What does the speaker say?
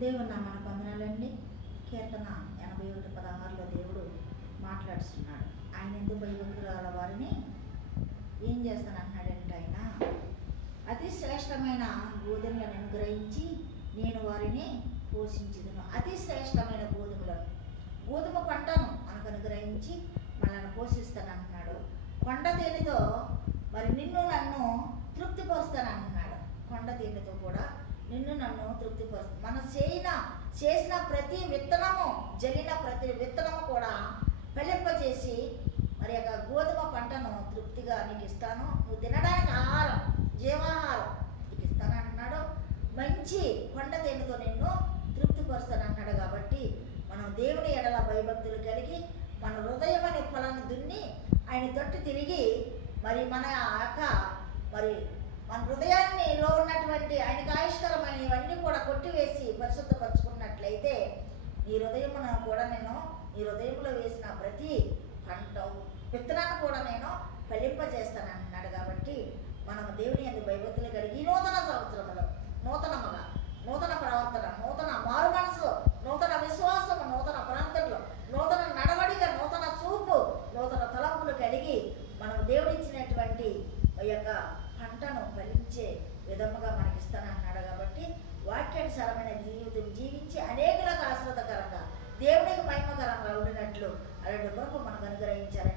దేవుని నామానికి వందనాలండి. కీర్తన 81:16లో దేవుడు మాట్లాడుతున్నాడు. ఆయన ఎందుకు భయభక్తుల వారిని ఏం చేస్తానంటున్నాడంటే, ఆయన అతి శ్రేష్టమైన గోధుమలను అనుగ్రహించి నేను వారిని పోషించుదును. అతి శ్రేష్టమైన గోధుమ పంటను మనకు అనుగ్రహించి మనల్ని పోషిస్తానంటున్నాడు. కొండ తేనెతో మరి నిన్ను నన్ను తృప్తిపరుస్తానంటున్నాడు. కొండ తేనెతో కూడా నిన్ను నన్ను తృప్తిపరుస్తుంది. మనం చేసిన ప్రతి విత్తనము, జల్లిన ప్రతి విత్తనము కూడా ఫలింపజేసి మరి యొక్క గోధుమ పంటను తృప్తిగా నీకు ఇస్తాను, నువ్వు తినడానికి ఆహారం, జీవాహారం నీకు ఇస్తాను అంటున్నాడు. మంచి కొండ తేనెతో నిన్ను తృప్తిపరుస్తాను అంటున్నాడు. కాబట్టి మనం దేవుని ఎడల భయభక్తులు కలిగి మన హృదయం అనే పొలాన్ని దున్ని ఆయన తట్టు తిరిగి మరి మన యొక్క మరి మన హృదయాన్నిలో ఉన్నటువంటి ఆయనకు ఆయుష్కరమైన ఇవన్నీ కూడా కొట్టివేసి పరిశుద్ధపరచుకున్నట్లయితే నీ హృదయమును కూడా నేను నీ హృదయంలో వేసిన ప్రతి పంట విత్తనాన్ని కూడా నేను ఫలింపజేస్తాను అంటున్నాడు. కాబట్టి మనం దేవుని యందు భయభక్తులు కలిగి ఈ నూతన సంవత్సరంలో నూతన ప్రవర్తన, నూతన మారు మనసు, నూతన విశ్వాసము, నూతన ప్రాంతంలో నూతన నడవడిక, నూతన చూపు, నూతన తలంపులు కలిగి మనం దేవుడిచ్చినటువంటి ఈ యొక్క పంటను ఫలించే విధముగా మనకి ఇస్తానన్నాడు. కాబట్టి వాక్యానుసారమైన జీవితం జీవించి అనేకులకు ఆశ్రదకరంగా దేవునికి మహిమకరంగా ఉండినట్లు అలాంటి కృప మనకు అనుగ్రహించాలని